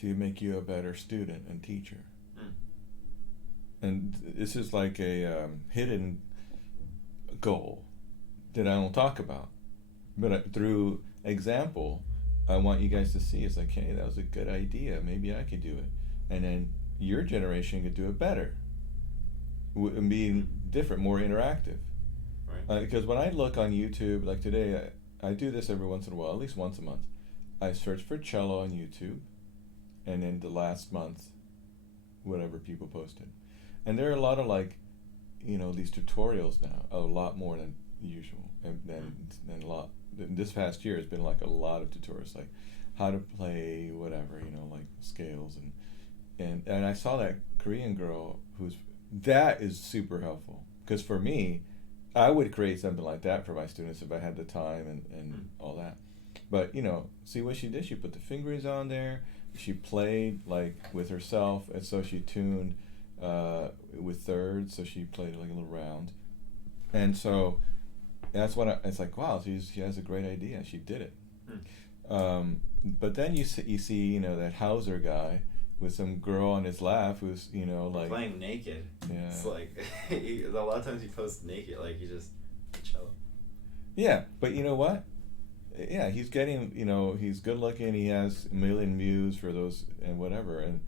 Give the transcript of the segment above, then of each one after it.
to make you a better student and teacher. Mm. And this is like a hidden goal that I don't talk about. But through example, I want you guys to see it's like, hey, that was a good idea. Maybe I could do it. And then your generation could do it better. And being different, more interactive. Right. Because when I look on YouTube, like today, I do this every once in a while, at least once a month. I search for cello on YouTube, and then the last month, whatever people posted. And there are a lot of these tutorials now, a lot more than usual, and than a lot. This past year has been like a lot of tutorials, like how to play whatever, like scales and I saw that Korean girl that is super helpful, because for me, I would create something like that for my students if I had the time and all that. But see what she did. She put the fingerings on there. She played like with herself, and so she tuned with thirds. So she played like a little round, and so that's it's like, wow, she has a great idea. She did it. But then you see that Hauser guy with some girl on his lap who's like playing naked. Yeah. It's like a lot of times he posts naked, like he just cello. Yeah, but you know what? Yeah, he's getting, he's good looking. He has a million views for those and whatever, and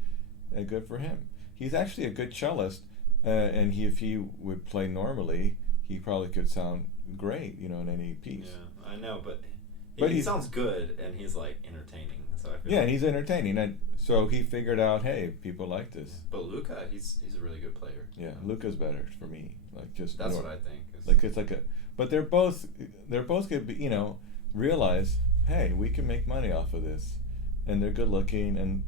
good for him. He's actually a good cellist, and if he would play normally, he probably could sound great, in any piece. Yeah, I know, but But he he's- sounds good, and he's like entertaining. So I feel Yeah, like, and he's entertaining, and so he figured out, hey, people like this. but Luca, he's a really good player. Yeah, Luca's better for me. Like just That's what I think. Like it's like but they're both good. Realize, hey, we can make money off of this, and they're good looking, and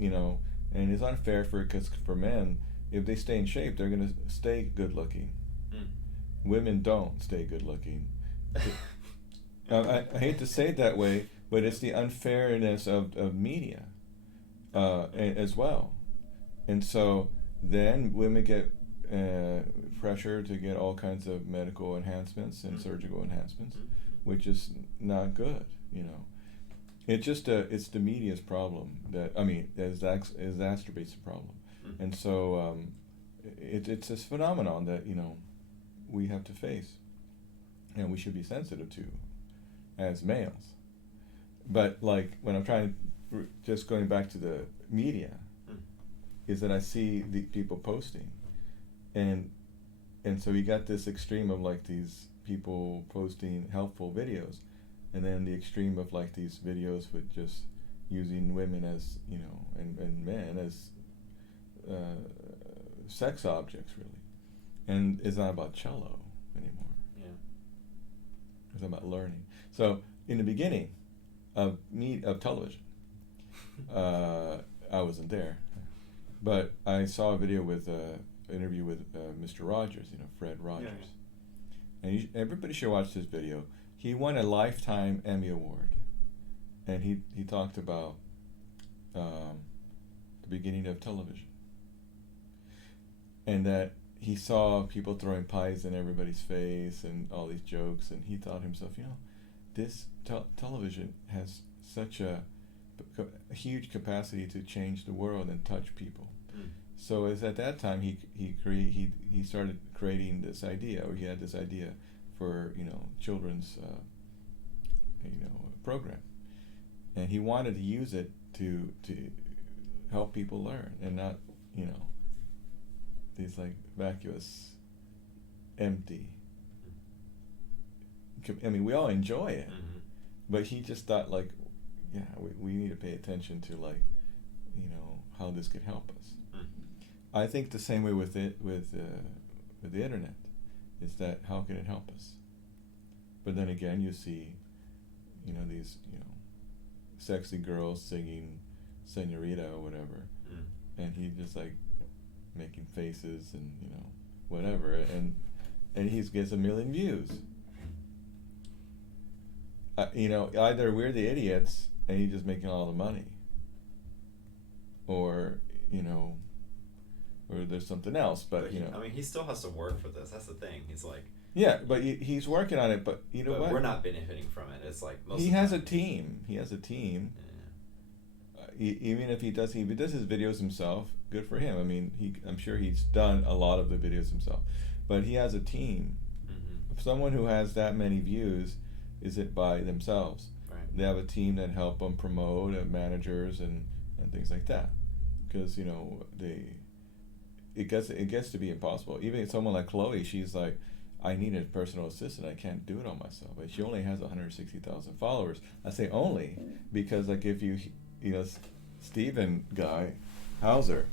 and it's unfair because for men, if they stay in shape, they're gonna stay good looking. Women don't stay good looking. I hate to say it that way, but it's the unfairness of media as well. And so then women get pressure to get all kinds of medical enhancements and surgical enhancements, which is not good, It's just it's the media's problem that exacerbates the problem. And so it's this phenomenon that, we have to face and we should be sensitive to as males. But like when I'm trying just going back to the media, is that I see the people posting, and so you got this extreme of like these people posting helpful videos, and then the extreme of like these videos with just using women as and men as sex objects, really. And it's not about cello anymore. Yeah. It's about learning. So in the beginning of television, I wasn't there, but I saw a video with interview with Mr. Rogers, Fred Rogers, and everybody should watch this video. He won a Lifetime Emmy Award, and he talked about the beginning of television, and that he saw people throwing pies in everybody's face and all these jokes, and he thought himself, this television has such a huge capacity to change the world and touch people. So it's at that time he started creating this idea, or he had this idea for children's program, and he wanted to use it to help people learn, and not these like vacuous, empty. I mean, we all enjoy it, but he just thought like, yeah, we need to pay attention to like, how this could help us. I think the same way with the internet, is that how can it help us? But then again, you see, these sexy girls singing Senorita or whatever, and he just like making faces and whatever, and he gets 1 million views. Either we're the idiots and he's just making all the money, or or there's something else. But I mean, he still has to work for this. That's the thing. He's like, yeah, but he's working on it. But but what? We're not benefiting from it. It's like He has a team. He has a team. even if he does his videos himself, good for him. I mean, I'm sure he's done a lot of the videos himself, but he has a team. If someone who has that many views isn't by themselves. Right. They have a team that help them promote, managers and things like that, because it gets to be impossible. Even someone like Chloe, she's like, I need a personal assistant. I can't do it on myself. But she only has 160,000 followers. I say only because, like, if you know, Steven guy, Hauser,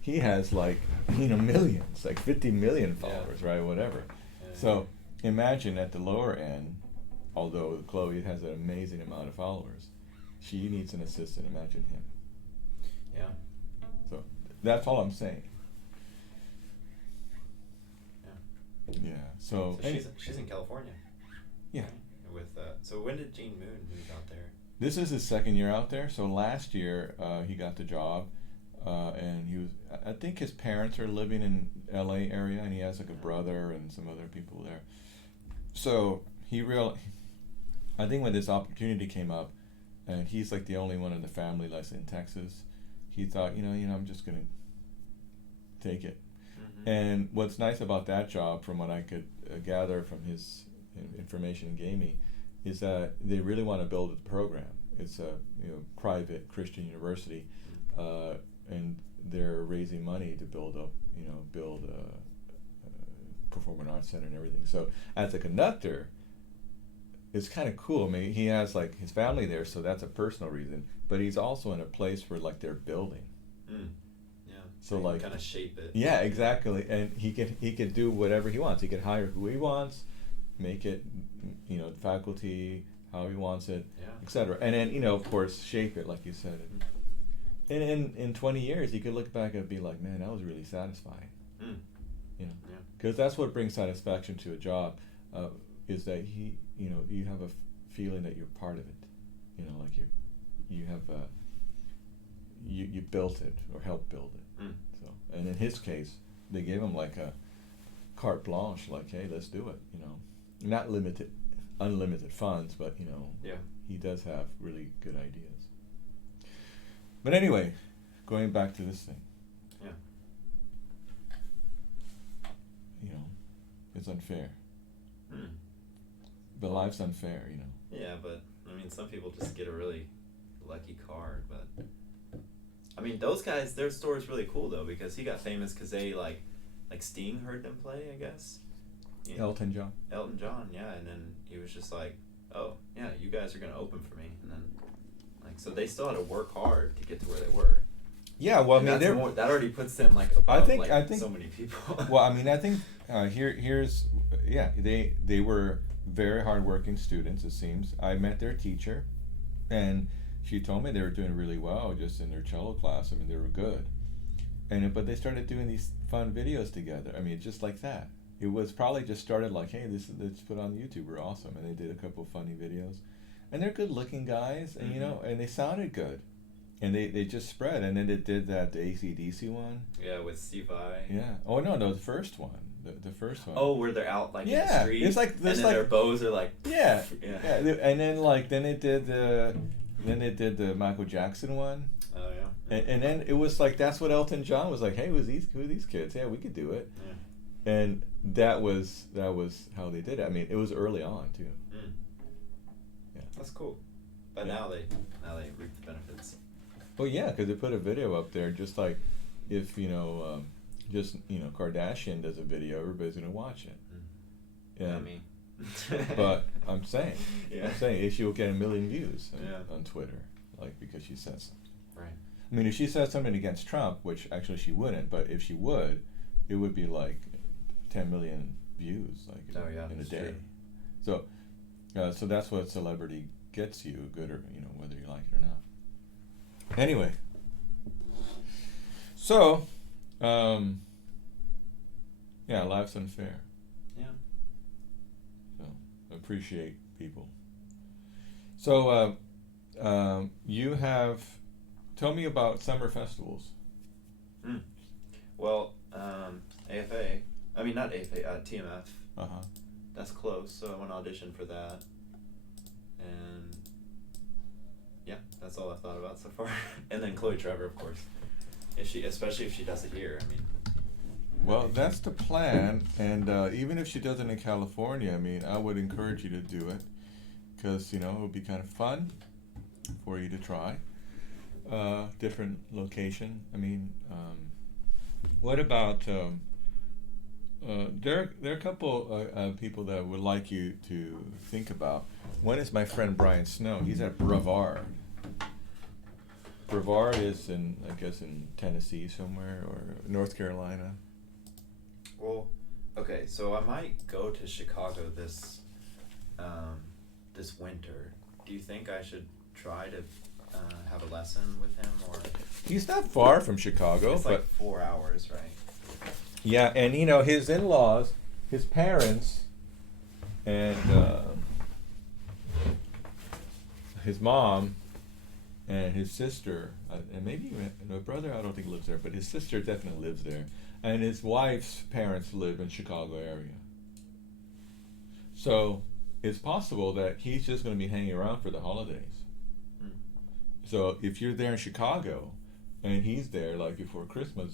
he has like, millions, like 50 million followers, right? Whatever. Yeah. So imagine at the lower end, although Chloe has an amazing amount of followers, she needs an assistant. Imagine him. Yeah. So that's all I'm saying. Yeah. So she's in California. Yeah. With so when did Gene Moon move out there? This is his second year out there. So last year he got the job, and he was. I think his parents are living in L.A. area, and he has like a brother and some other people there. So I think when this opportunity came up, and he's like the only one in the family that's in Texas, he thought, I'm just gonna take it. And what's nice about that job, from what I could gather from his information he gave me, is that they really want to build a program. It's a private Christian university, and they're raising money to build a performing arts center and everything. So as a conductor, it's kind of cool. I mean, he has like his family there, so that's a personal reason. But he's also in a place where like they're building. So like kind of shape it. Yeah, exactly. And he can do whatever he wants. He can hire who he wants, make it, faculty how he wants it, etc. And then of course shape it like you said. And in 20 years he could look back and be like, man, that was really satisfying. Because that's what brings satisfaction to a job, is that you have a feeling that you're part of it. Like you have you built it or helped build it. So, and in his case, they gave him like a carte blanche, like, hey, let's do it. Not unlimited funds, but he does have really good ideas. But anyway, going back to this thing. It's unfair. The life's unfair, Yeah, but I mean, some people just get a really lucky card, but. I mean, those guys, their story's really cool though, because he got famous because they like Sting heard them play, I guess. Elton John, yeah, and then he was just like, oh yeah, you guys are gonna open for me, and then so they still had to work hard to get to where they were. Yeah, well, and I mean, that already puts them like above I think so many people. Well, I mean, I think they were very hardworking students. It seems I met their teacher, and she told me they were doing really well just in their cello class. I mean, they were good. But they started doing these fun videos together. I mean, just like that. It was probably just started like, hey, let's put on YouTube. We're awesome. And they did a couple of funny videos. And they're good looking guys, and and they sounded good. And they just spread. And then they did that the AC/DC one. Yeah, with Steve Vai. Yeah. Oh no, the first one. The first one. Oh, where they're out in the street. It's like and then their bows are like. Yeah. And then they did the Michael Jackson one. Oh yeah. And then it was like, that's what Elton John was like, hey, who are these kids? Yeah, we could do it. Yeah. And that was how they did it. I mean, it was early on too. Yeah. That's cool. But now they reap the benefits. Well, yeah, because they put a video up there, just like if Kardashian does a video, everybody's gonna watch it. Yeah, I mean. But I'm saying if she'll get 1 million views on Twitter, like, because she said something. Right. I mean, if she said something against Trump, which actually she wouldn't, but if she would, it would be like 10 million views, like in a day. True. So that's what celebrity gets you, good or whether you like it or not. Anyway, so life's unfair. Yeah. So appreciate people. So tell me about summer festivals. Well, AFA. I mean, not AFA. TMF. That's close, so I went to audition for that. And Yeah, that's all I've thought about so far. And then Chloe Trevor, of course. Especially if she does it here. I mean. Well, that's the plan, and even if she does it in California, I mean, I would encourage you to do it, because it would be kind of fun for you to try. Different location. I mean, what about? There are a couple people that would like you to think about. One is my friend Brian Snow. He's at Brevard. Brevard is in Tennessee somewhere, or North Carolina. Well, okay, so I might go to Chicago this winter. Do you think I should try to have a lesson with him, or? He's not far from Chicago. It's but like 4 hours, right? Yeah, and his in-laws, his parents, and his mom, and his sister, and maybe even my brother, I don't think lives there, but his sister definitely lives there. And his wife's parents live in Chicago area. So it's possible that he's just going to be hanging around for the holidays. Mm. So if you're there in Chicago, and he's there like before Christmas,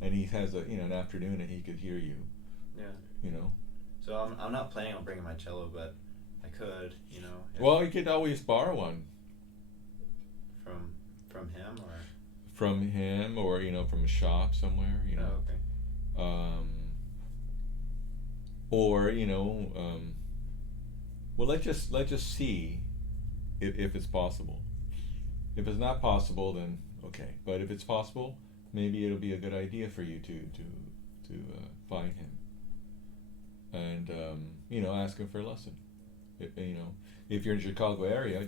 and he has an afternoon, and he could hear you. Yeah. So I'm not planning on bringing my cello, but I could, Well, you could always borrow one. From him, or? From him, or from a shop somewhere, Oh, okay. Or well, let's just see if it's possible. If it's not possible, then okay. But if it's possible, maybe it'll be a good idea for you to find him and ask him for a lesson. If you're in the Chicago area,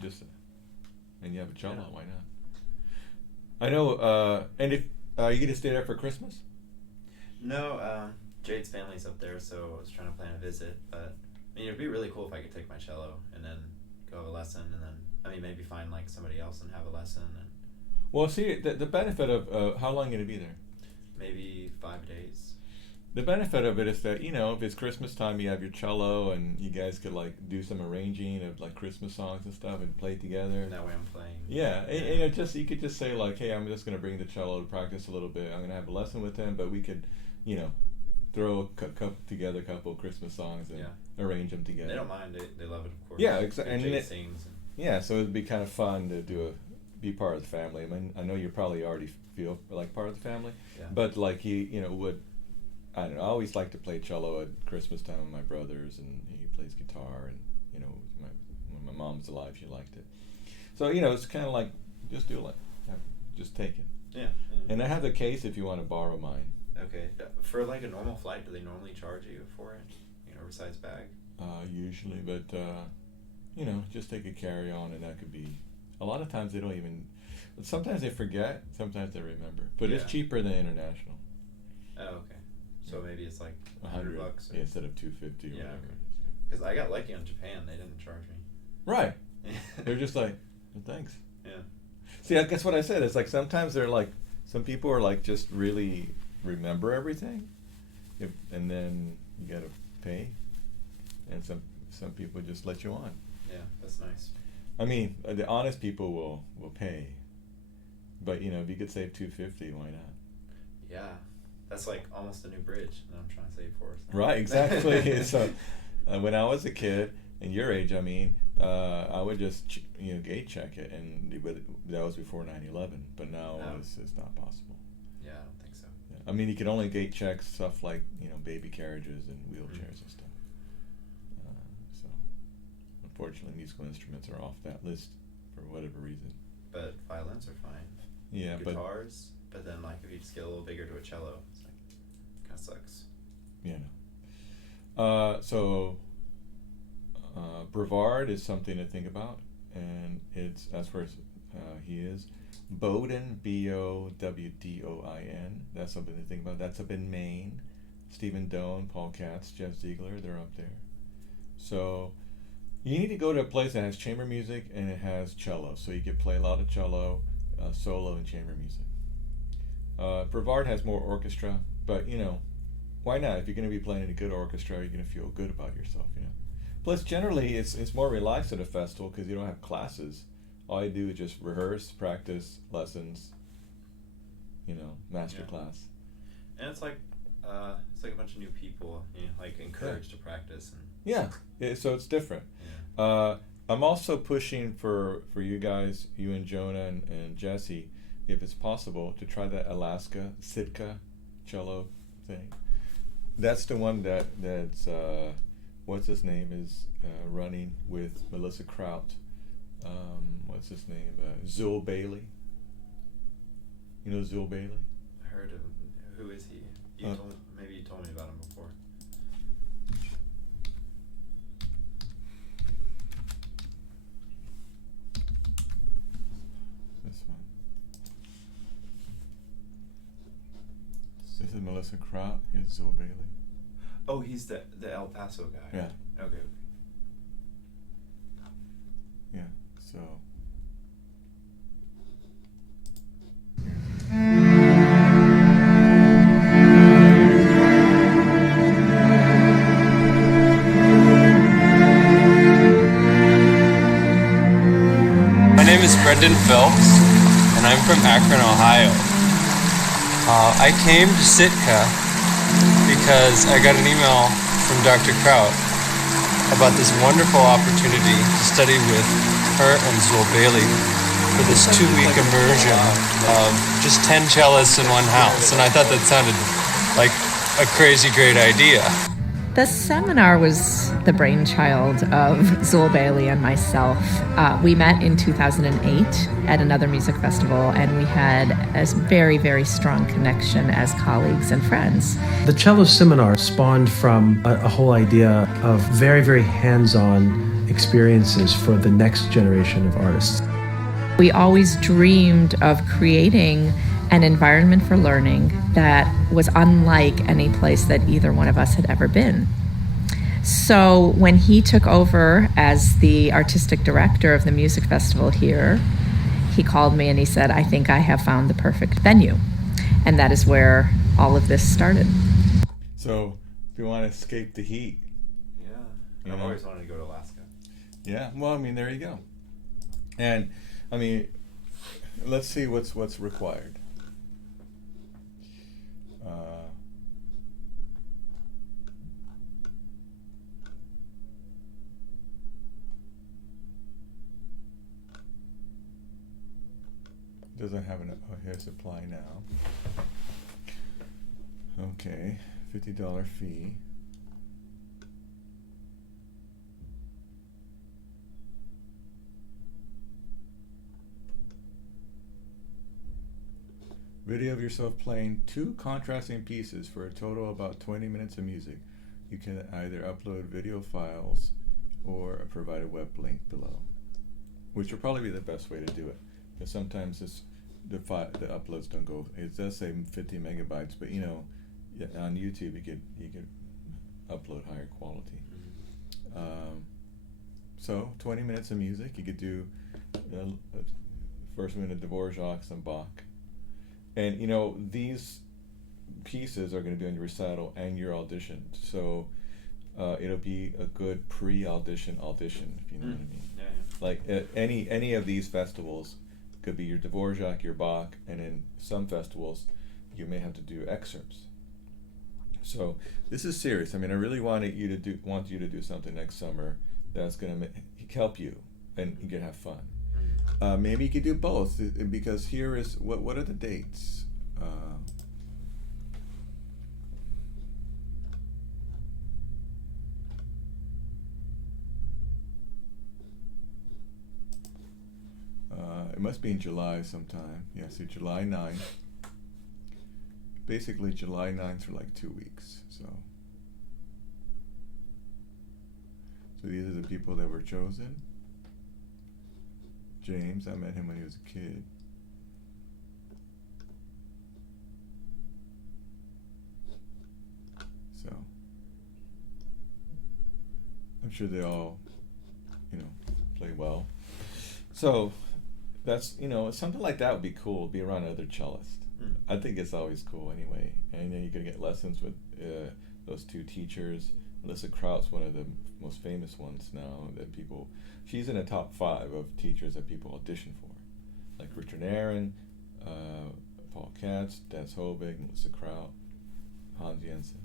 and you have a cello, Yeah. why not? I know. And if you gonna stay there for Christmas? No, Jade's family's up there, so I was trying to plan a visit. But it'd be really cool if I could take my cello and then go have a lesson, and then maybe find like somebody else and have a lesson. And Well, see, the benefit of how long are you gonna be there? maybe 5 days. The benefit of it is that if it's Christmas time, you have your cello, and you guys could like do some arranging of like Christmas songs and stuff, and play together. And that way I'm playing. Yeah, and you could just say like, hey, I'm just gonna bring the cello to practice a little bit. I'm gonna have a lesson with him, but we could, throw together a couple of Christmas songs and arrange them together. They don't mind. They love it, of course. Yeah, exactly. And Jade sings. yeah, so it'd be kind of fun to be part of the family. I mean, I know you probably already feel like part of the family, Yeah. but like he would. I don't know. I always like to play cello at Christmas time with my brothers, and he plays guitar, and when my mom was alive, she liked it. So it's kind of like just just take it. Yeah. And I have the case if you want to borrow mine. Okay. For like a normal flight, do they normally charge you for it? Besides bag? Usually, but just take a carry-on, and that could be. A lot of times they don't even. Sometimes they forget. Sometimes they remember. But it's cheaper than international. Oh, okay. So maybe it's like $100 instead of $250 or whatever. Because I got lucky on Japan; they didn't charge me. Right. They're just like, well, thanks. Yeah. See, I guess what I said is like sometimes they're like some people are like just really remember everything, and then you gotta pay, and some people just let you on. Yeah, that's nice. I mean, the honest people will pay, but if you could save $250, why not? Yeah. That's like almost a new bridge that I'm trying to save for. So. Right, exactly. So, when I was a kid, and your age, I mean, I would just gate check it, and that was before 9/11. But now it's not possible. Yeah, I don't think so. Yeah. I mean, you can only gate check stuff like baby carriages and wheelchairs and stuff. So, unfortunately, musical instruments are off that list for whatever reason. But violins are fine. Yeah, guitars. But then, like, if you just get a little bigger to a cello, it's like, kind of sucks. Yeah. So, Brevard is something to think about, and it's as far as he is. Bowdoin, Bowdin. That's something to think about. That's up in Maine. Stephen Doane, Paul Katz, Jeff Ziegler, they're up there. So, you need to go to a place that has chamber music and it has cello, so you can play a lot of cello, solo, and chamber music. Brevard has more orchestra, but why not? If you're going to be playing in a good orchestra, you're going to feel good about yourself, Plus, generally, it's more relaxed at a festival because you don't have classes all you do is just rehearse, practice, lessons, master class. And it's like a bunch of new people, like encouraged to practice. So it's different. Yeah. I'm also pushing for you guys, you and Jonah and Jesse, if it's possible, to try that Alaska Sitka cello thing. That's the one that's what's his name is running with Melissa Kraut. What's his name? Zul Bailey. You know Zul Bailey? I heard of him. Who is he? Maybe you told me about him before. This one. This is Melissa Kraut. Here's Zul Bailey. Oh, he's the El Paso guy. Yeah. Okay. Yeah. So. My name is Brendan Phelps, and I'm from Akron, Ohio. I came to Sitka because I got an email from Dr. Kraut about this wonderful opportunity to study with her and Zul Bailey for this 2-week immersion of just 10 cellists in one house. And I thought that sounded like a crazy great idea. The seminar was the brainchild of Zul Bailey and myself. We met in 2008 at another music festival, and we had a very, very strong connection as colleagues and friends. The cello seminar spawned from a whole idea of very, very hands-on experiences for the next generation of artists. We always dreamed of creating an environment for learning that was unlike any place that either one of us had ever been. So when he took over as the artistic director of the music festival here, he called me and he said, "I think I have found the perfect venue." And that is where all of this started. So if you want to escape the heat. Yeah. I've always wanted to go to Alaska. Yeah, well, there you go. And let's see what's required. Doesn't have here's supply now. Okay, $50 fee. Video of yourself playing 2 contrasting pieces for a total of about 20 minutes of music. You can either upload video files or provide a web link below, which will probably be the best way to do it. Because sometimes the uploads don't go. It does say 50 megabytes, but on YouTube you could upload higher quality. So 20 minutes of music. You could do first one of Dvorak, some Bach. And these pieces are going to be on your recital and your audition, so it'll be a good pre-audition, if you know what I mean. Yeah. Like at any of these festivals, could be your Dvorak, your Bach, and in some festivals, you may have to do excerpts. So this is serious. I really want you to do something next summer that's going to help you and you can have fun. Maybe you could do both, because here is what are the dates? It must be in July sometime. Yeah, see, July 9th. Basically, July 9th for like 2 weeks. So these are the people that were chosen. James, I met him when he was a kid. So I'm sure they all, play well. So that's, something like that would be cool, be around other cellists. I think it's always cool anyway. And then you can get lessons with those 2 teachers, Melissa Kraut's one of the most famous ones now that people. She's in the top 5 of teachers that people audition for, like Richard Aaron, Paul Katz, Dennis Hobig, Melissa Kraut, Hans Jensen.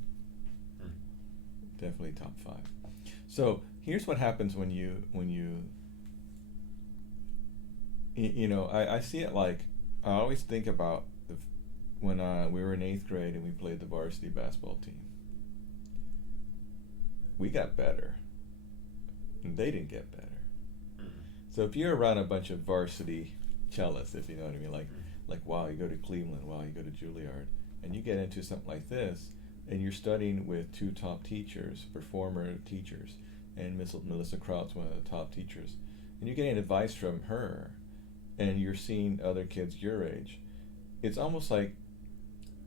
Definitely top 5. So here's what happens when you I see it like, I always think about when we were in 8th grade and we played the varsity basketball team. We got better, and they didn't get better. So if you're around a bunch of varsity cellists, if you know what I mean, like wow, you go to Cleveland, wow, you go to Juilliard, and you get into something like this, and you're studying with 2 top teachers, performer teachers, and Melissa Kraut's one of the top teachers, and you're getting advice from her, and you're seeing other kids your age. It's almost like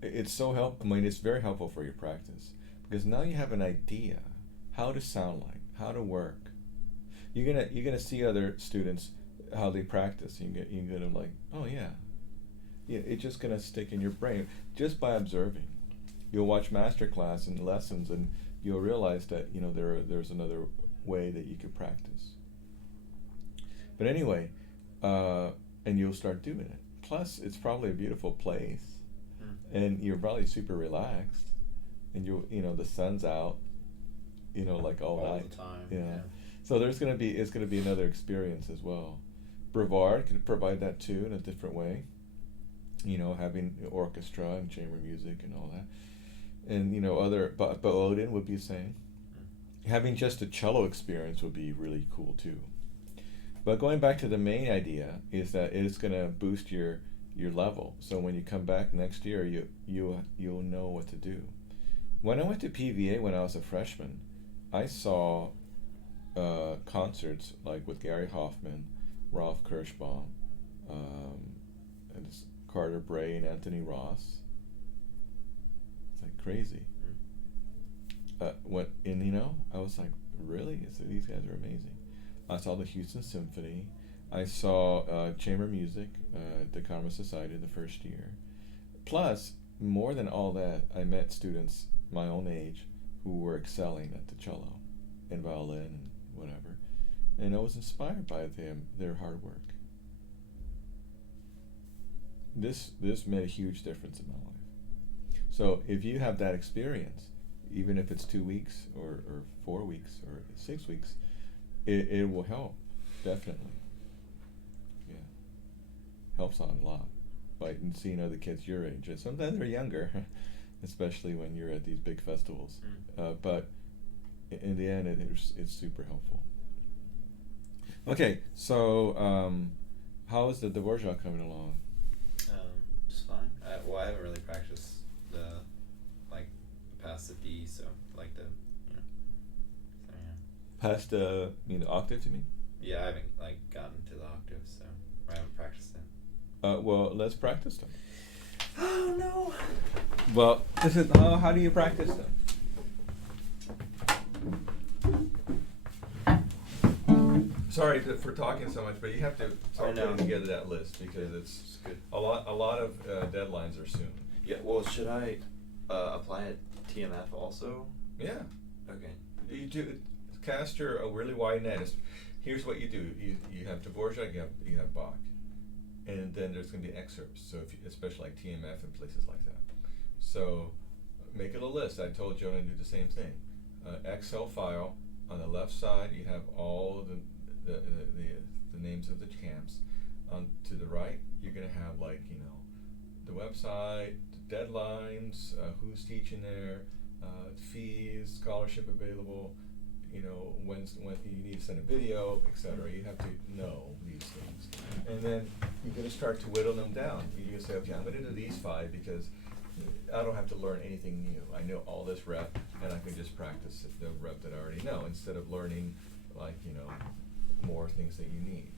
it's so helpful. I mean, it's very helpful for your practice, because now you have an idea how to sound like, how to work. You're gonna see other students how they practice. You're gonna like, oh yeah, it's just gonna stick in your brain just by observing. You'll watch masterclass and lessons, and you'll realize that there's another way that you could practice. But anyway, and you'll start doing it. Plus, it's probably a beautiful place, and you're probably super relaxed, and the sun's out, like all night. The time. Yeah. So it's gonna be another experience as well. Brevard can provide that too in a different way. Having orchestra and chamber music and all that. And other Odin would be the same. Having just a cello experience would be really cool too. But going back to the main idea is that it's going to boost your level. So when you come back next year, you'll know what to do. When I went to PVA when I was a freshman, I saw concerts like with Gary Hoffman, Rolf Kirschbaum, and Carter Bray and Anthony Ross. It's like crazy. I was like, really? These guys are amazing. I saw the Houston Symphony. I saw chamber music at the Karma Society the first year. Plus, more than all that, I met students my own age who were excelling at the cello and violin and whatever. And I was inspired by their hard work. This made a huge difference in my life. So if you have that experience, even if it's 2 weeks or 4 weeks or 6 weeks, it will help, definitely. Yeah, helps out a lot by seeing other kids your age. And sometimes they're younger, especially when you're at these big festivals. But in the end, it's super helpful. Okay, so how is the Dvorak coming along? Just fine. I haven't really practiced past the D, so so yeah. Past the octave, you mean? Yeah, I haven't gotten to the octave, so I haven't practiced it. Well, let's practice them. Oh no. Well, this is how do you practice them? Sorry for talking so much, but you have to start putting together that list because it's good. A lot of deadlines are soon. Yeah. Well, should I apply it TMF also? Yeah. Okay. You do cast a really wide net. Here's what you do. You have Dvorak, you have Bach, and then there's going to be excerpts. So especially like TMF and places like that. So make it a list. I told Jonah to do the same thing. Excel file on the left side. You have all the names of the camps. To the right, you're going to have the website, the deadlines, who's teaching there, fees, scholarship available, when you need to send a video, etc. You have to know these things. And then you're going to start to whittle them down. You're going to say, okay, I'm going to do these 5 because I don't have to learn anything new. I know all this rep, and I can just practice the rep that I already know instead of learning, more things that you need.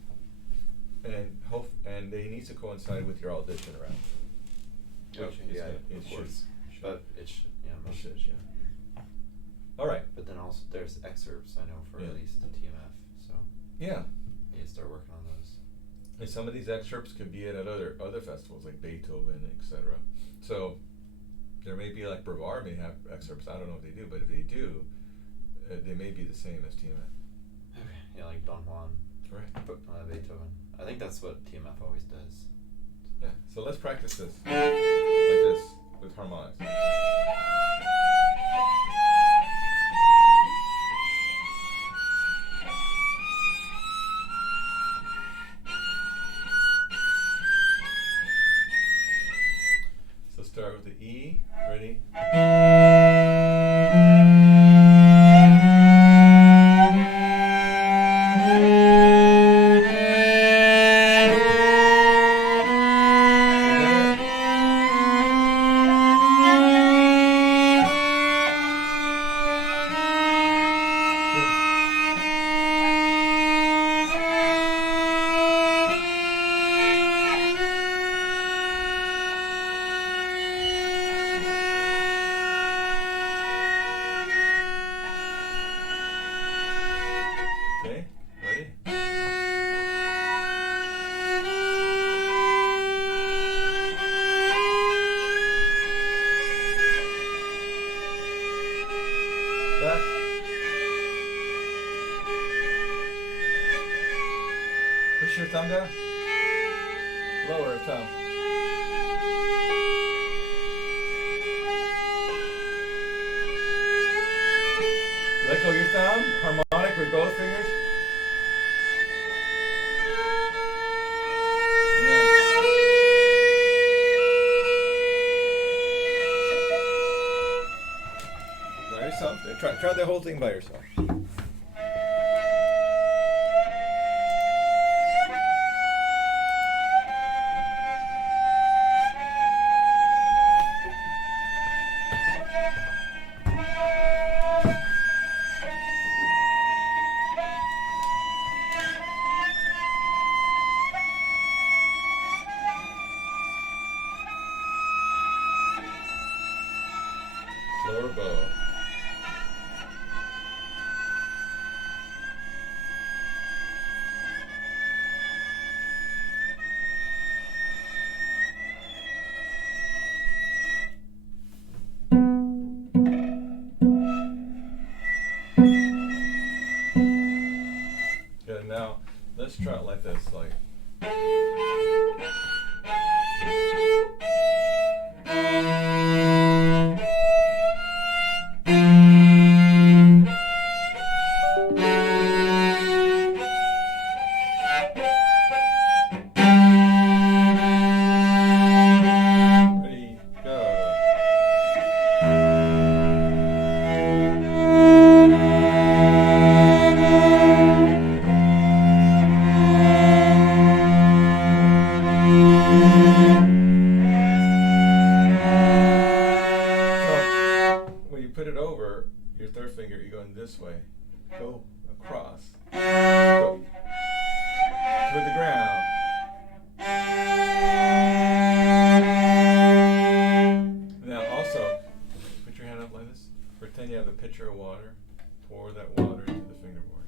And they need to coincide with your audition round. Of course. But it should. All right. But then also there's excerpts I know for at least the TMF. So yeah, you need to start working on those. And some of these excerpts could be at other festivals like Beethoven, etc. So there may be Brevard may have excerpts. I don't know if they do, but if they do, they may be the same as TMF. Okay. Yeah, like Don Juan, Right. Beethoven. I think that's what TMF always does. Yeah. So let's practice this like this with harmonics. So start with the E. Ready? Okay, ready? Back. Push your thumb down. Lower thumb. Let go of your thumb. Harmonic with both fingers. By yourself. Try the whole thing by yourself. Slower bow. Good. Now let's try it like this, like. Ready, go. So when you put it over your third finger, you're going this way. Go across. Go toward the ground. Now also, put your hand up like this. Pretend you have a pitcher of water. Pour that water into the fingerboard.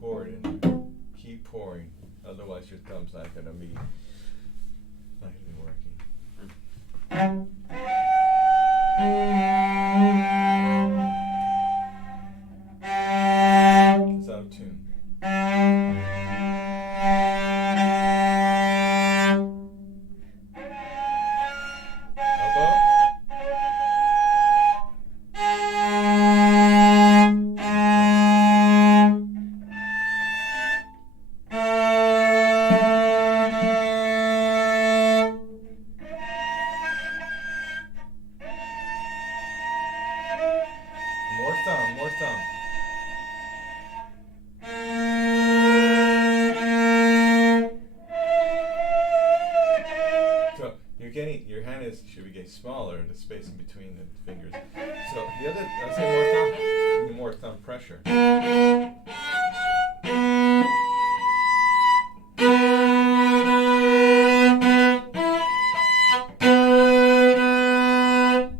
Pour it in there. Keep pouring. Otherwise your thumb's not gonna be working. It's out of tune. Elbow. More thumb, more thumb. So you're getting, your hand should be getting smaller, the space in between the fingers. So the other, I'll say more thumb pressure.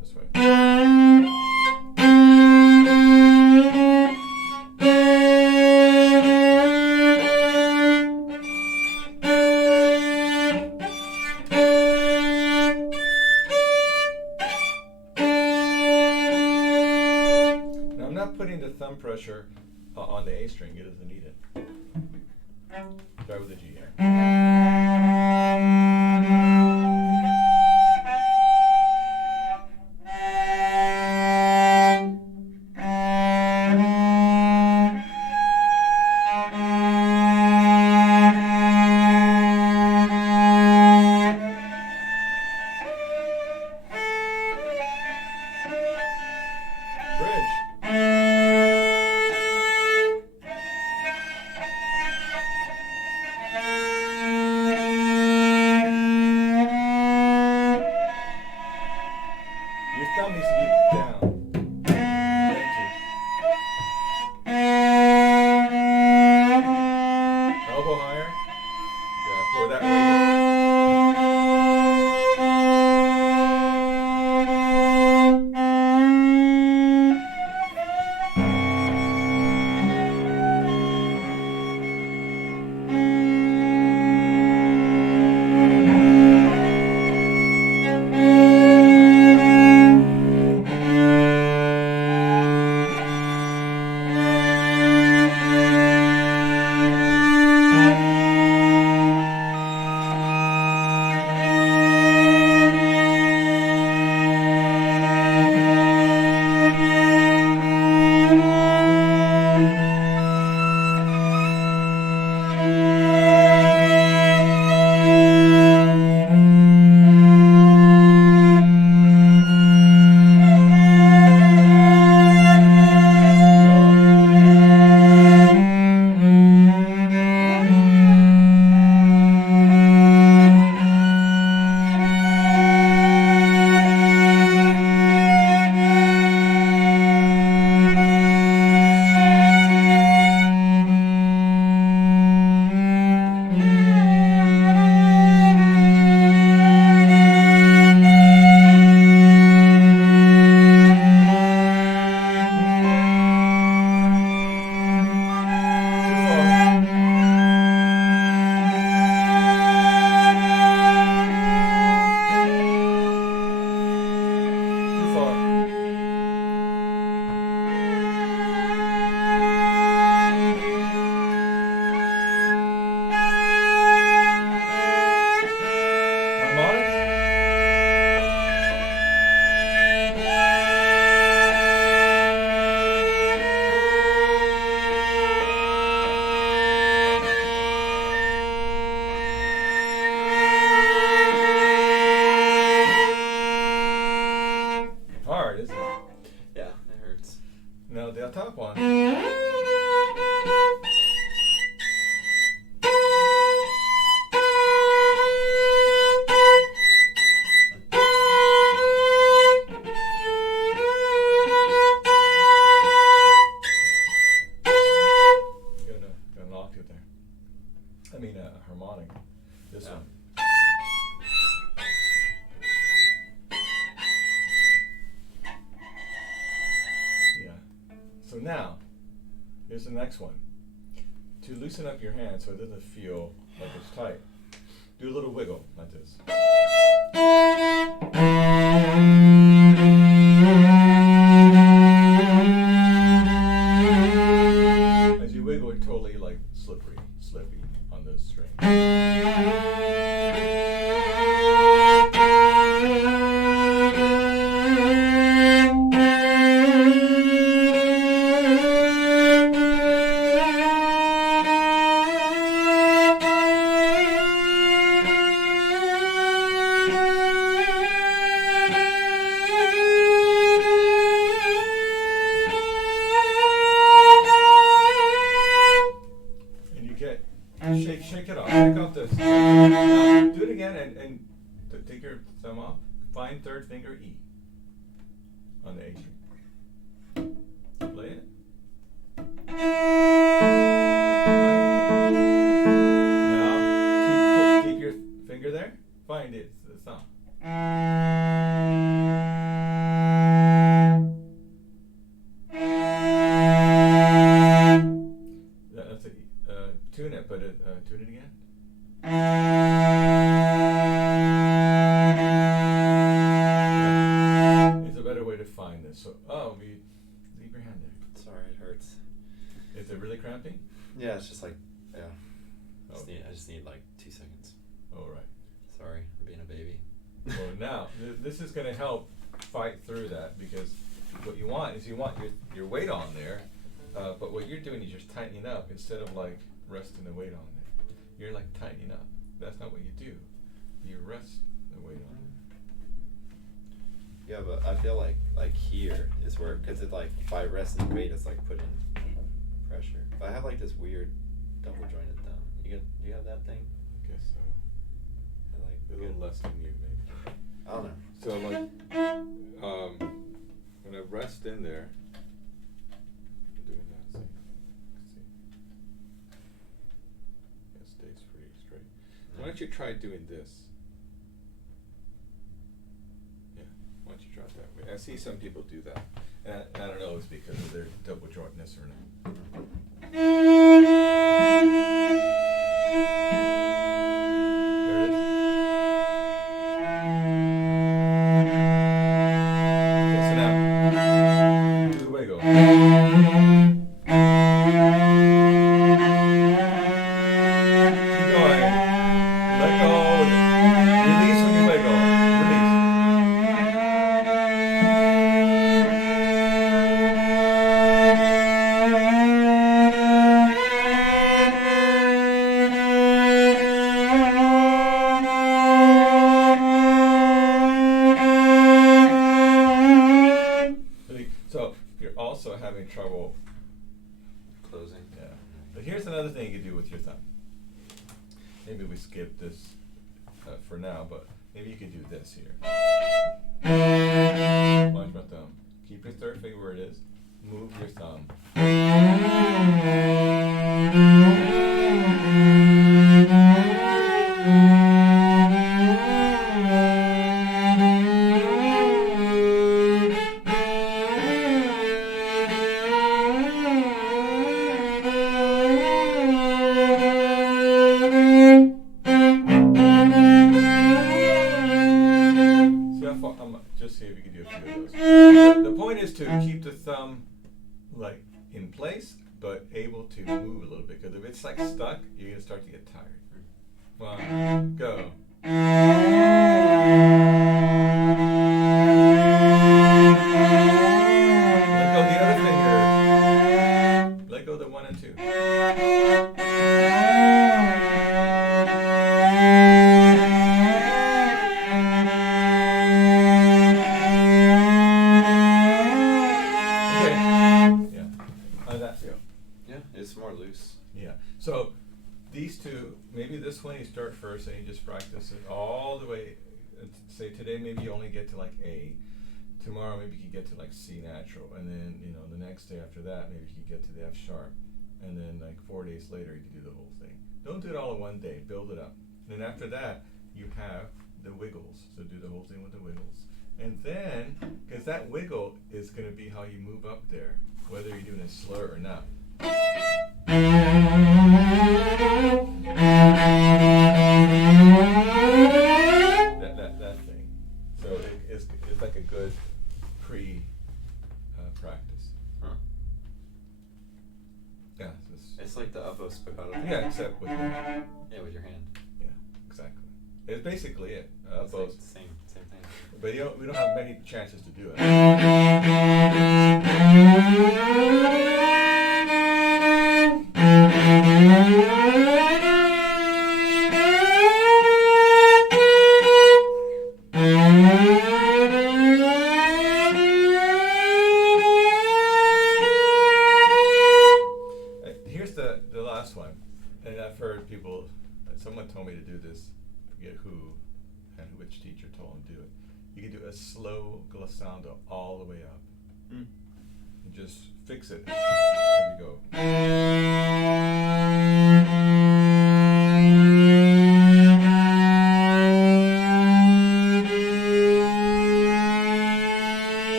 This way. Now I'm putting the thumb pressure on the A string, it doesn't need it. Try with the G here. Your thumb needs to be down. Thank you. Elbow higher. Yeah, for that way. top one. Got an octave there. I mean a harmonic. This one. So now, here's the next one. To loosen up your hand so it doesn't feel like it's tight, do a little wiggle like this. As you wiggle, it's totally like slippy on the string. Shake it off. Shake off this. Now, do it again and take your thumb off. Find third finger E on the A string. Play it. Now keep your finger there. Find it. The thumb. That's it. Tune it, but tune it again. It's a better way to find this. So, leave your hand there. Sorry, it hurts. Is it really cramping? Yeah, it's just like, yeah. Oh. I just need like 2 seconds. Oh, right. Sorry, I'm being a baby. Well, now this is going to help fight through that, because what you want is your weight on there, but what you're doing is you're tightening up instead of like resting the weight on there. You're like tightening up. That's not what you do. You rest the weight on it. Yeah, but I feel like here is where, because it like by resting the weight, it's like putting pressure. But I have like this weird double jointed thumb. Do you have that thing? I guess so. I like A little less than you, maybe. I don't know. So like, when I rest in there, I'm doing that. See, it stays pretty straight. Why don't you try doing this? Yeah. Why don't you try it that way? I see some people do that, and I don't know if it's because of their double jointness or not. There it is. Okay, so now do the wiggle. Keep going. Let go. Release when you wiggle. Release. So you're also having trouble. Closing. Yeah. But here's another thing you can do with your thumb. Maybe we skip this for now, but maybe you could do this here. Watch my thumb. Keep your third finger where it is. Move your thumb. See how far? Just see if you can do a few of those. The point is to keep the thumb like in place, but able to move a little bit. Because if it's like stuck, you're gonna start to get tired. 1, go. Let go the other finger. Let go the 1 and 2. Okay. Yeah. How did that feel? Yeah, it's more loose. Yeah. So these two, maybe this one you start first and you just practice it all the way. Say today maybe you only get to like A. Tomorrow maybe you can get to like C natural, and then the next day after that maybe you can get to the F sharp, and then like 4 days later you can do the whole thing. Don't do it all in one day. Build it up. And then after that you have the wiggles. So do the whole thing with the wiggles. And then, because that wiggle is going to be how you move up there, whether you're doing a slur or not. That thing. So it's like a good practice. Huh. Yeah. It's like the uppo spiccato. Yeah, except with your hand. Yeah, with your hand. Yeah, exactly. It's basically it. It's like Both. the same thing. But we don't have many chances to do it. Here's the last one, and I've heard people. Someone told me to do this. I forget who and which teacher told him to do it. You can do a slow glissando all the way up. Mm. And just fix it. There you go.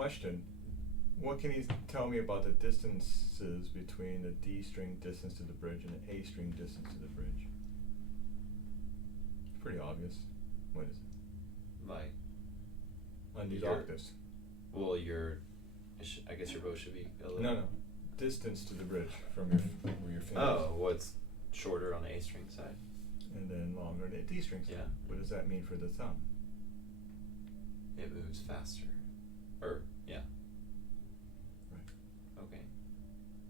question. What can you tell me about the distances between the D string distance to the bridge and the A string distance to the bridge? It's pretty obvious. What is it? Like, On these Your- octaves. well, I guess your bow should be a little. No. Distance to the bridge from your fingers. Oh, what's shorter on the A string side? And then longer on the D string side. Yeah. What does that mean for the thumb? It moves faster. Or, yeah. Right. Okay.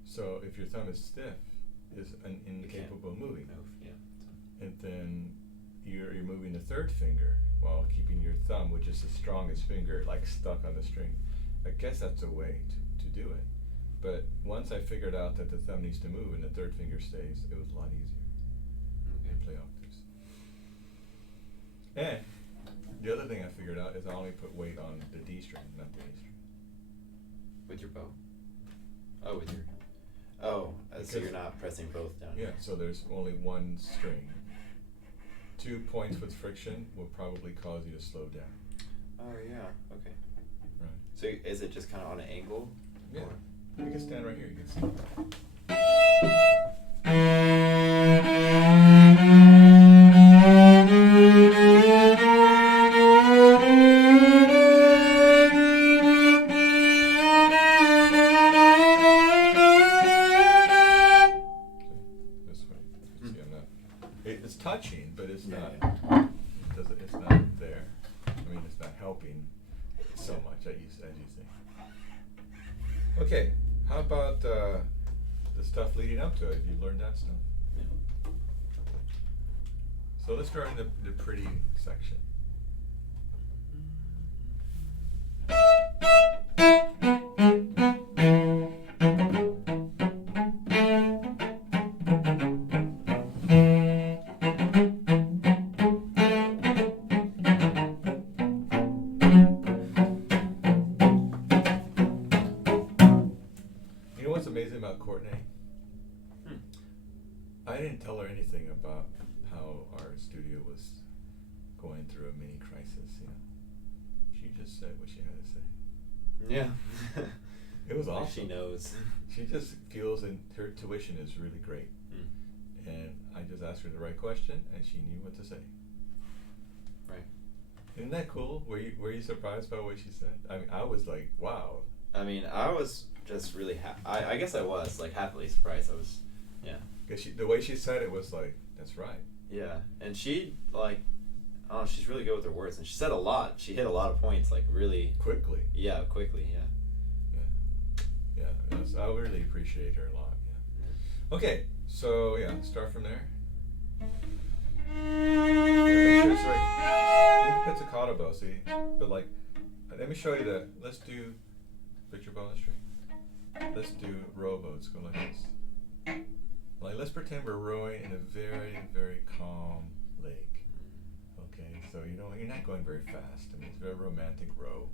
So if your thumb is stiff, is incapable of moving. Move, yeah. And then you're moving the third finger while keeping your thumb, which is the strongest finger, like stuck on the string. I guess that's a way to do it. But once I figured out that the thumb needs to move and the third finger stays, it was a lot easier Okay. to play octaves. And the other thing I figured out is I only put weight on the D string, not the A string. With your bow? Oh, with your. Oh, so Because- you're not pressing both down. Yeah, so there's only one string. 2 points with friction will probably cause you to slow down. Oh, yeah. Okay. Right. So is it just kind of on an angle? Yeah. Or- You can stand right here, you can see. This way. You can see I'm not. It's touching, but it's Yeah, not. yeah. It's not there. I mean, it's not helping so much as you think. Okay, how about the stuff leading up to it? Have you learned that stuff? Yeah. So let's start in the pretty section. You know what's amazing about Courtney? Hmm. I didn't tell her anything about how our studio was going through a mini crisis, you know. She just said what she had to say. Yeah. It was Like awesome. she knows. She just feels, and her tuition is really great. Mm. And I just asked her the right question, and she knew what to say. Right. Isn't that cool? Were you surprised by what she said? I mean, I was like, wow. I mean, I was just really I guess I was like happily surprised. I was, yeah. Because the way she said it was like, that's right. Yeah, and she like, oh, she's really good with her words, and she said a lot. She hit a lot of points, like really. Quickly. Yeah, quickly. Yeah. Yeah, I really appreciate her a lot. Yeah. Okay, so yeah, start from there. Make sure it's right. It's a pizzicato bow, see? But like, let me show you let's do, put your bow on the string. Let's do rowboats, go like this. Like, let's pretend we're rowing in a very, very calm lake. Okay, so you're not going very fast. I mean, it's a very romantic row.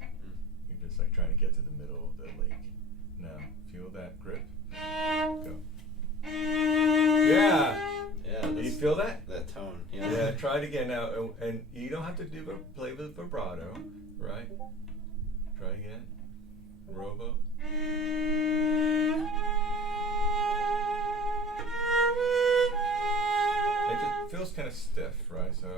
You're just like trying to get to the middle of the lake. Now, feel that grip. Go. Yeah. Yeah. Do you that's- feel that? That tone. Yeah. Yeah. Try it again now, and you don't have to play with vibrato, right? Try again. Rowboat. It just feels kind of stiff, right? So.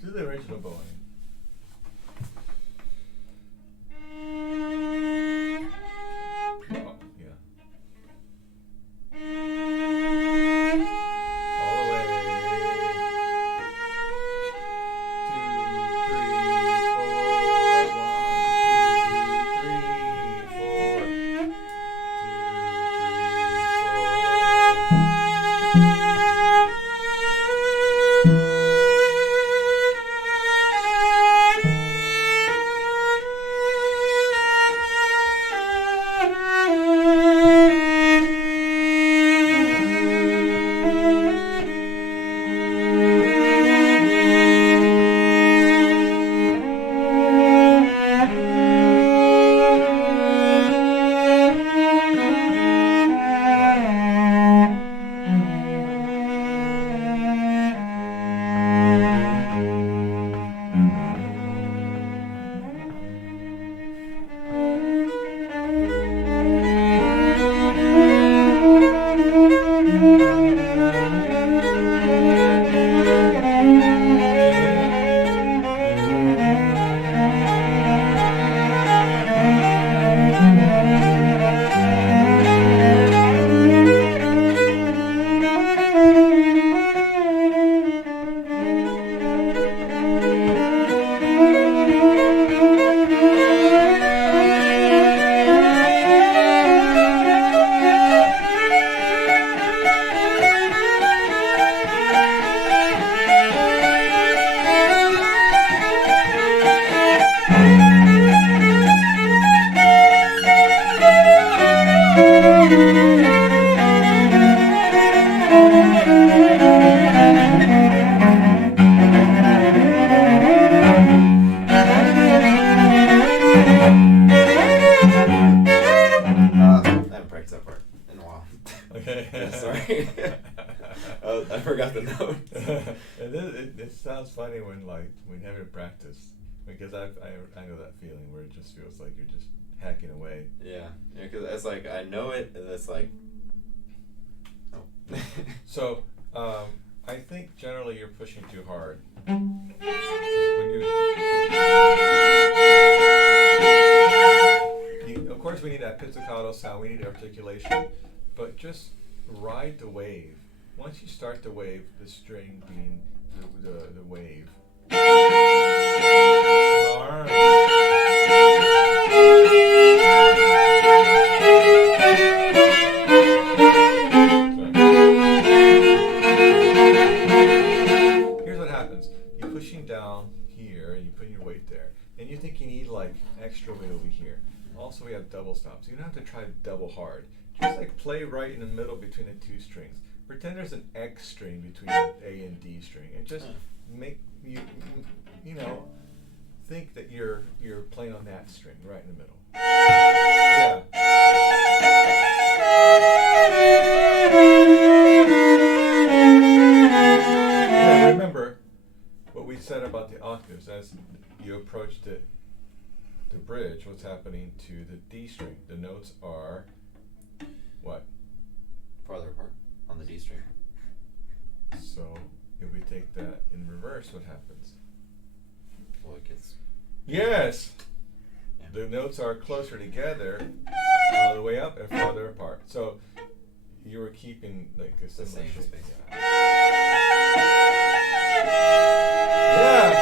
Do the original bowing. Oh, yeah. All the way. 2, 3, haven't practiced that part in a while. Okay. Yeah, sorry. I forgot the note. It sounds funny when you have to practice, because I know that feeling where it just feels like you're just hacking away. Yeah, because it's like I know it, and it's like, oh. So I think generally you're pushing too hard. Of course, we need that pizzicato sound. We need articulation, but just ride the wave. Once you start the wave, the string being the wave. Here's what happens. You're pushing down here, and you put your weight there, and you think you need like extra weight over here. Also, we have double stops. You don't have to try double hard. Just like play right in the middle between the two strings. Pretend there's an X string between A and D string, and just make you think that you're playing on that string right in the middle. Yeah. Yeah. Remember what we said about the octaves as you approach the bridge. What's happening to the D string? The notes are what? Farther apart on the D string. So if we take that in reverse, what happens? Well, it gets. Yes! Yeah. The notes are closer together all the way up and farther apart. So you were keeping like a The similar same shape. space. Yeah!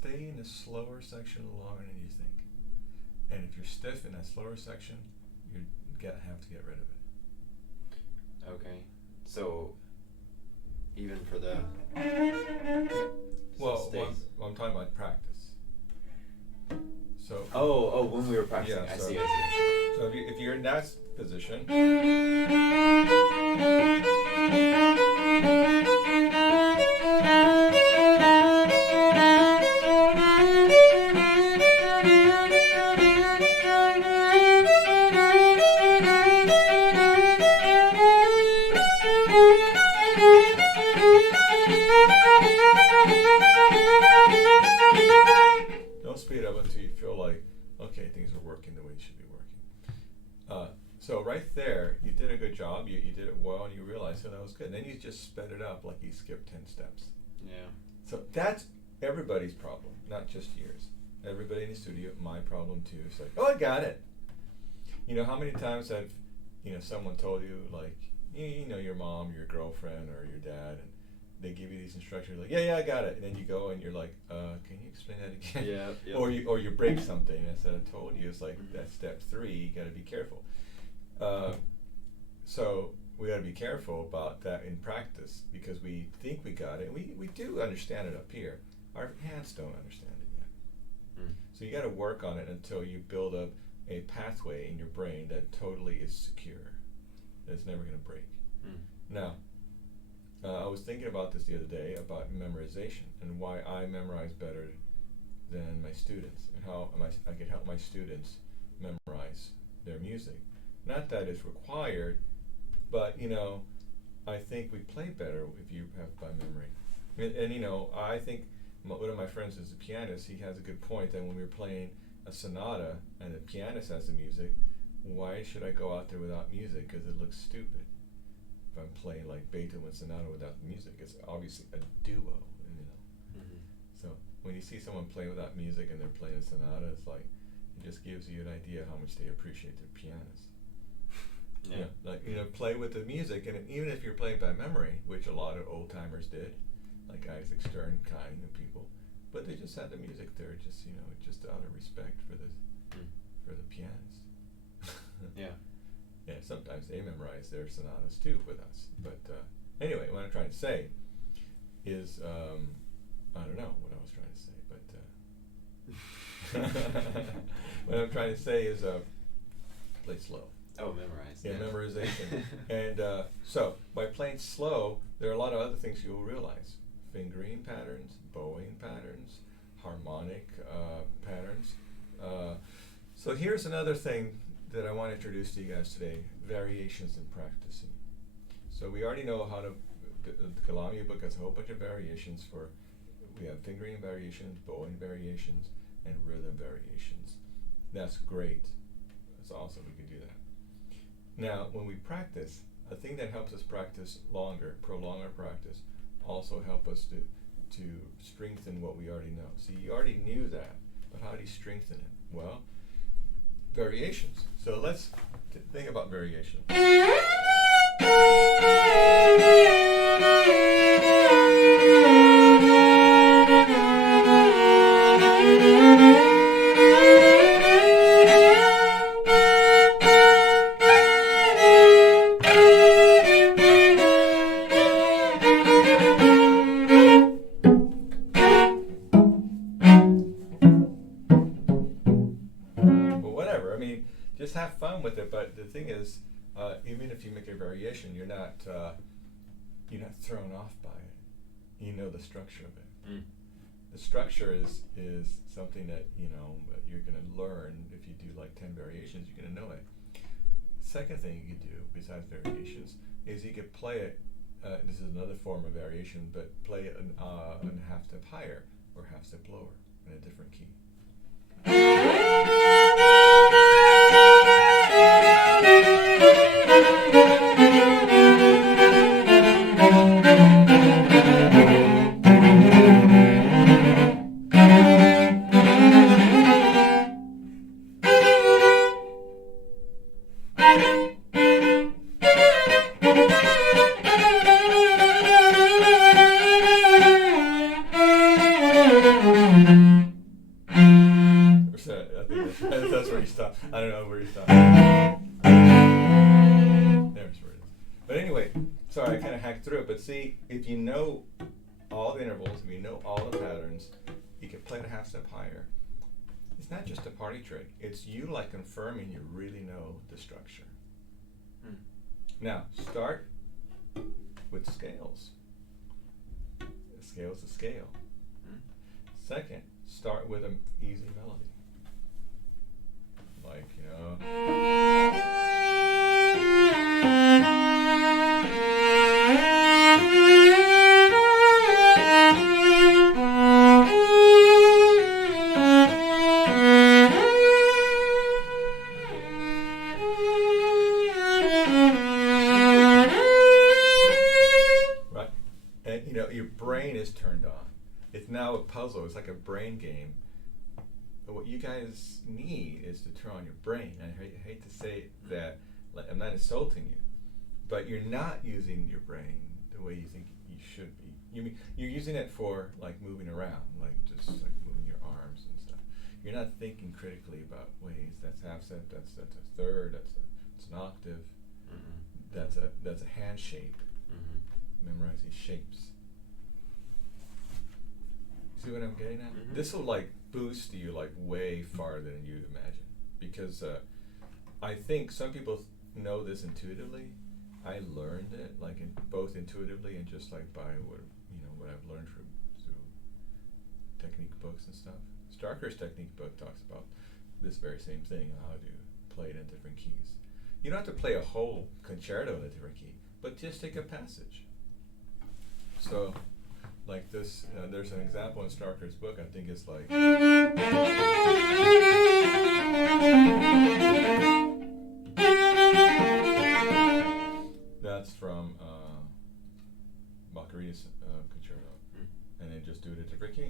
stay in the slower section longer than you think. And if you're stiff in that slower section, you have to get rid of it. Okay. So, even for the... Well, I'm talking about practice. So. Oh, when we were practicing, yeah, I see. So if you're in that position. Don't speed up until you feel like, okay, things are working the way they should be working. So right there, you did a good job. You did it well, and you realized, oh, that was good. And then you just sped it up like you skipped 10 steps. Yeah. So that's everybody's problem, not just yours. Everybody in the studio, my problem too. It's like, oh, I got it. You know how many times have, someone told you, like, your mom, your girlfriend, or your dad, and they give you these instructions like, yeah, I got it, and then you go and you're like, can you explain that again? Yeah. Or you break something. And I said, I told you, it's like that's step 3. You got to be careful. So we got to be careful about that in practice, because we think we got it, and we do understand it up here. Our hands don't understand it yet. So you got to work on it until you build up a pathway in your brain that totally is secure. That's never going to break. Now, I was thinking about this the other day about memorization and why I memorize better than my students, and how I can help my students memorize their music. Not that it's required, but I think we play better if you have by memory. And I think one of my friends is a pianist. He has a good point that when we're playing a sonata and the pianist has the music, why should I go out there without music? Because it looks stupid. If I'm playing like Beethoven's sonata without the music, it's obviously a duo. So when you see someone play without music and they're playing a sonata, it's like it just gives you an idea how much they appreciate their pianist. Play with the music, and even if you're playing by memory, which a lot of old timers did, like Isaac Stern kind of people, but they just had the music there, just just out of respect for the pianist. Yeah, sometimes they memorize their sonatas too with us. But anyway, what I'm trying to say is, I don't know what I was trying to say, but what I'm trying to say is play slow. Oh, memorize. Yeah, memorization. And so by playing slow, there are a lot of other things you'll realize. Fingering patterns, bowing patterns, harmonic patterns. So here's another thing that I want to introduce to you guys today, variations in practicing. So we already know how to, the Kalamia book has a whole bunch of variations we have fingering variations, bowing variations, and rhythm variations. That's great. That's awesome, we can do that. Now, when we practice, a thing that helps us practice longer, prolong our practice, also help us to strengthen what we already know. See, you already knew that, but how do you strengthen it? Well, variations. So let's think about variation. Just have fun with it, but the thing is, even if you make a variation, you're not thrown off by it. You know the structure of it. The structure is something that you're going to learn. If you do like 10 variations, you're going to know it. Second thing you could do besides variations is you could play it. This is another form of variation, but play it in half step higher or half step lower in a different key. That's where you stop. I don't know where you stop. There's where it is. But anyway, sorry, I kind of hacked through it. But see, if you know all the intervals, if you know all the patterns, you can play it a half step higher. It's not just a party trick. It's you like confirming you really know the structure. Now, start with scales. A scale is a scale. Second, start with an easy melody. Like, right? And, your brain is turned on. It's now a puzzle. It's like a brain game. But what you guys need is to turn on your brain. I hate to say that, like, I'm not insulting you, but you're not using your brain the way you think you should be you're using it for like moving around, like just like moving your arms and stuff. You're not thinking critically about ways. That's half set. That's a third. That's an octave. That's a hand shape. Memorize these shapes. See what I'm getting at? This will like boost you like way farther than you'd imagine, because I think some people know this intuitively. I learned it like both intuitively and just like by what I've learned through technique books and stuff. Starker's technique book talks about this very same thing, how to play it in different keys. You don't have to play a whole concerto in a different key, but just take a passage. So, like this, there's an example in Starker's book. I think it's like. That's from Baccarini's concerto, and then just do it a different key.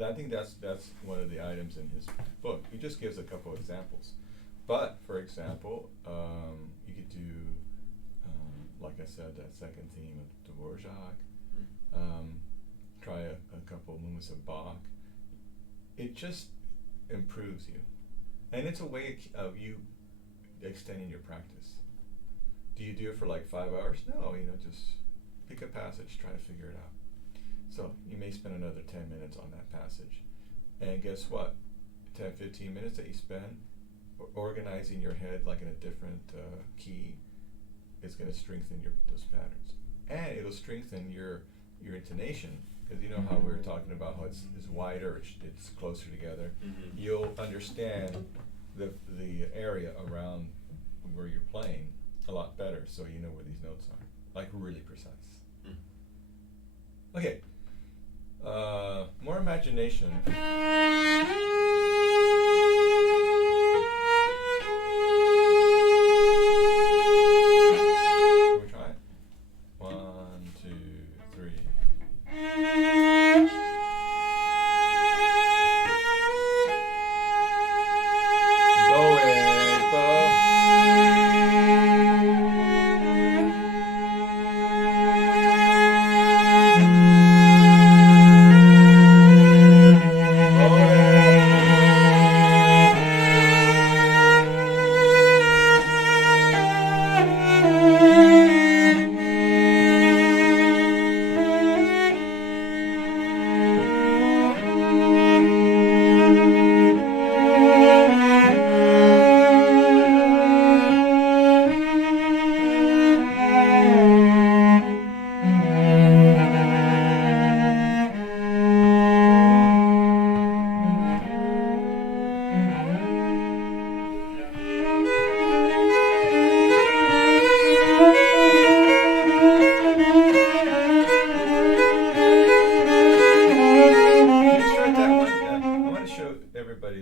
I think that's one of the items in his book. He just gives a couple examples. But, for example, you could do, like I said, that second theme of Dvorak. Try a couple of movements of Bach. It just improves you. And it's a way of you extending your practice. Do you do it for like 5 hours? No, just pick a passage, try to figure it out. So you may spend another 10 minutes on that passage. And guess what? 10, 15 minutes that you spend organizing your head like in a different key is going to strengthen those patterns. And it'll strengthen your intonation, because you know how we were talking about how it's wider, it's closer together. You'll understand the area around where you're playing a lot better, so you know where these notes are, like really precise. Okay. More imagination. Can we try it? 1, 2, 3. Bow it, bow.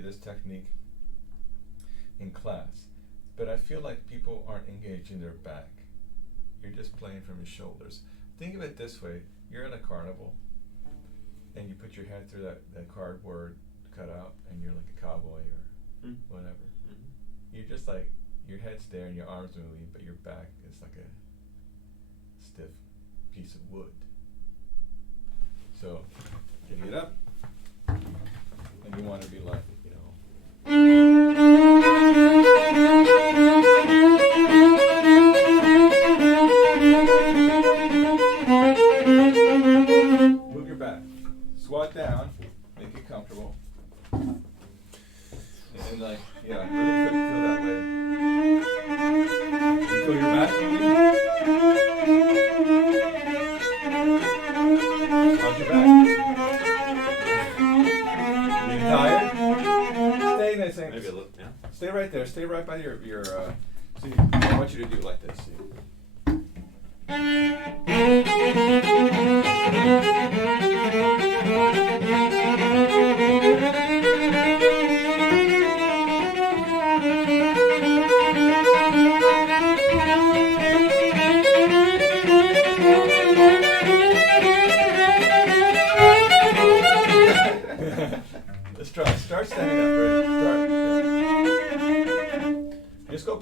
This technique in class, but I feel like people aren't engaging their back. You're just playing from your shoulders. Think of it this way: you're at a carnival, and you put your head through that cardboard cutout, and you're like a cowboy or whatever. You're just like, your head's there and your arms are moving, but your back is like a stiff piece of wood. So, can you get up? And you want to be like, move your back. Squat down. Make it comfortable. And then really feel that way. You feel your back moving? How's your back? You tired? Stay nice and Maybe a little, yeah. Stay right there. Stay right by your see, I want you to do it like this. See.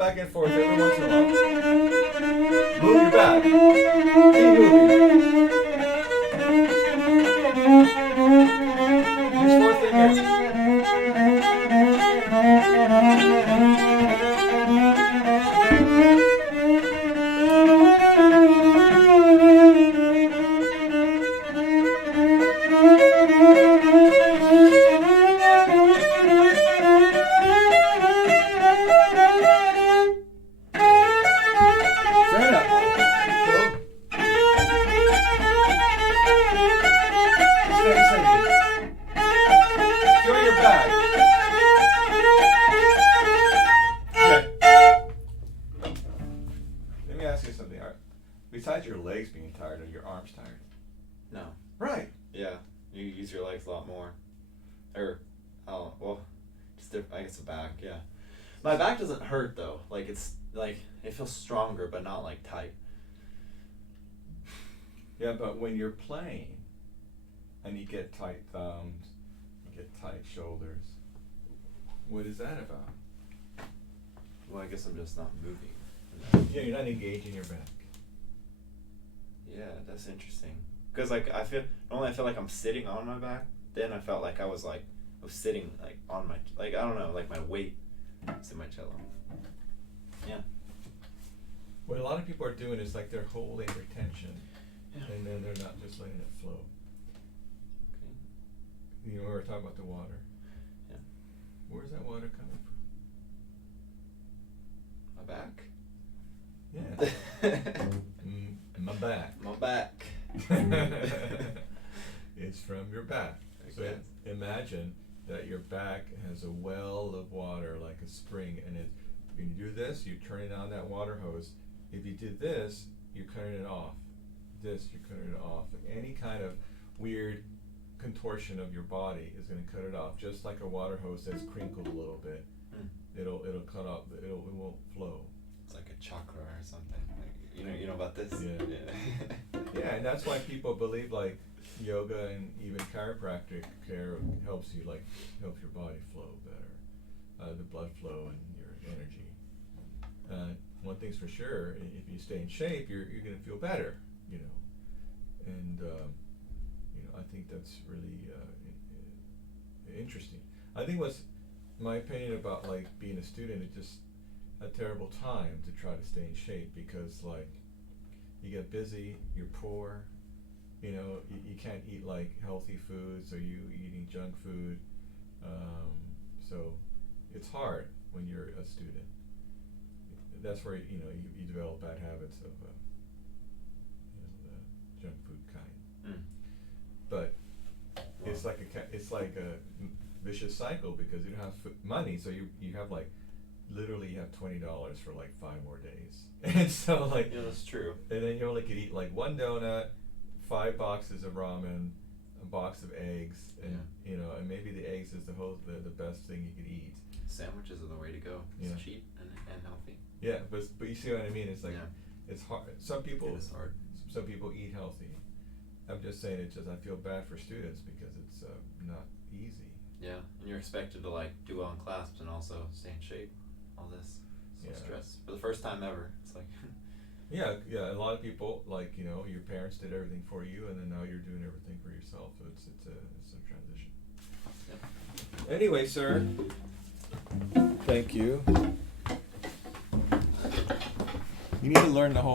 back and forth every once in a while. Move your back. Keep moving. Use 4 fingers. Stand up. Go. Steady, steady. Feel your back. Okay. Let me ask you something. Besides your legs being tired, are your arms tired? No. Right. Yeah, you use your legs a lot more. Or, oh, well, just I guess the back, yeah. My back doesn't hurt though. Like it's like it feels stronger, but not like tight. Yeah, but when you're playing and you get tight thumbs, you get tight shoulders, what is that about? Well, I guess I'm just not moving. Yeah, you're not engaging your back. Yeah, that's interesting. Cause like I feel like I'm sitting on my back. Then I felt like I was sitting like on my I don't know, like my weight is in my cello. Yeah. What a lot of people are doing is like they're holding their tension, Yeah. and then they're not just letting it flow. Okay. You know, we were talking about the water. Yeah. Where's that water coming from? My back. Yeah. My back. My back. It's from your back. So Okay. imagine that your back has a well of water like a spring, and when you do this, you're turning on that water hose. If you do this, you're cutting it off. This, you're cutting it off. Like any kind of weird contortion of your body is going to cut it off. Just like a water hose that's crinkled a little bit, it'll cut off. It won't flow. It's like a chakra or something. Like, you know about this? Yeah. Yeah. Yeah, and that's why people believe like yoga and even chiropractic care helps your body flow better, the blood flow and your energy. One thing's for sure, if you stay in shape, you're gonna feel better, you know. And I think that's really interesting. I think what's my opinion about like being a student, it's just a terrible time to try to stay in shape because like you get busy, you're poor, you can't eat like healthy foods, or you eating junk food, so it's hard when you're a student. That's where you develop bad habits of the junk food kind. But it's like a vicious cycle because you don't have money, so you have like literally you have $20 for like 5 more days, and so like Yeah, that's true. and then you only could eat like 1 donut, 5 boxes of ramen, a box of eggs, and and maybe the eggs is the best thing you could eat. Sandwiches are the way to go. It's Yeah. cheap and healthy. Yeah, but you see what I mean? It's like it's hard. Some people It is hard. Some people eat healthy. I'm just saying it's just I feel bad for students because it's not easy. Yeah, and you're expected to like do well in clasps and also stay in shape. All this stress for the first time ever. It's like Yeah. A lot of people like your parents did everything for you, and then now you're doing everything for yourself. So it's a transition. Yep. Anyway, sir. Thank you. You need to learn the whole